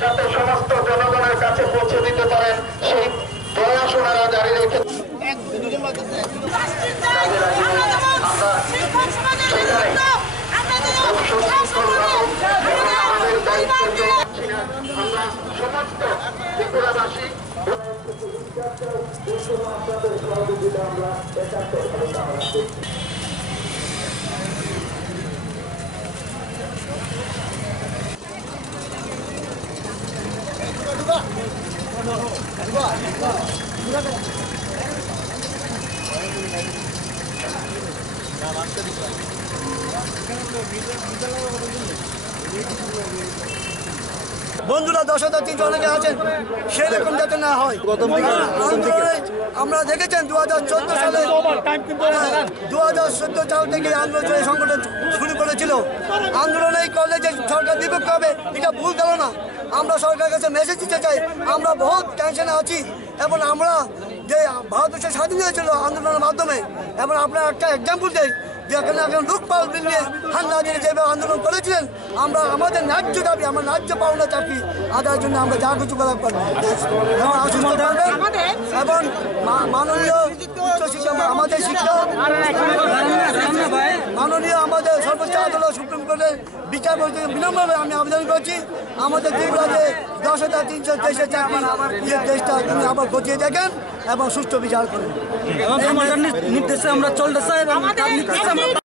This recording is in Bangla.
যাতে সমস্ত জনগণের কাছে পৌঁছে দিতে পারেন সেই পড়াশোনারা জারি রেখে সমস্ত ত্রিপুরাবাসী বন্ধুরা 10,000 অনেকে আছেন সেরকম যাতে না হয়। আমরা দেখেছেন 2014 সালে 2014 সাল থেকে আন্দোলন সংগঠন শুরু করেছিল। আন্দোলন এই করলে যে সরকার বিপক্ষ হবে এটা ভুল ধারণা। আমরা সরকারের কাছে মেসেজ দিতে চাই আমরা বহুত টেনশনে আছি এবং আমরা যে ভারতবর্ষের স্বাধীন হয়েছিল আন্দোলনের মাধ্যমে এবং আপনার একটা এক্সাম্পল দেয় যেখানে এখন লোকপাল মিলিয়ে হান্না দিয়ে যেভাবে আন্দোলন করেছিলেন আমরা আমাদের ন্যায্য দাবি আমার ন্যায্য পাওনা চাকরি আদায়ের জন্য আমরা যা কিছু করা পারবো এবং আশ্বস্ত করবেন এবং মাননীয় উচ্চশিক্ষা আমাদের শিক্ষক মাননীয় আমাদের সর্বোচ্চ আদালত সুপ্রিম কোর্টের বিচারপতি বিলম্বে আমি আবেদন করছি আমাদের ত্রিপুরাতে 10,323 চাকরি যে দেশটা তিনি আবার খতিয়ে দেখেন এবং সুষ্ঠু বিচার করেন। নির্দেশে আমরা চলতে চাই।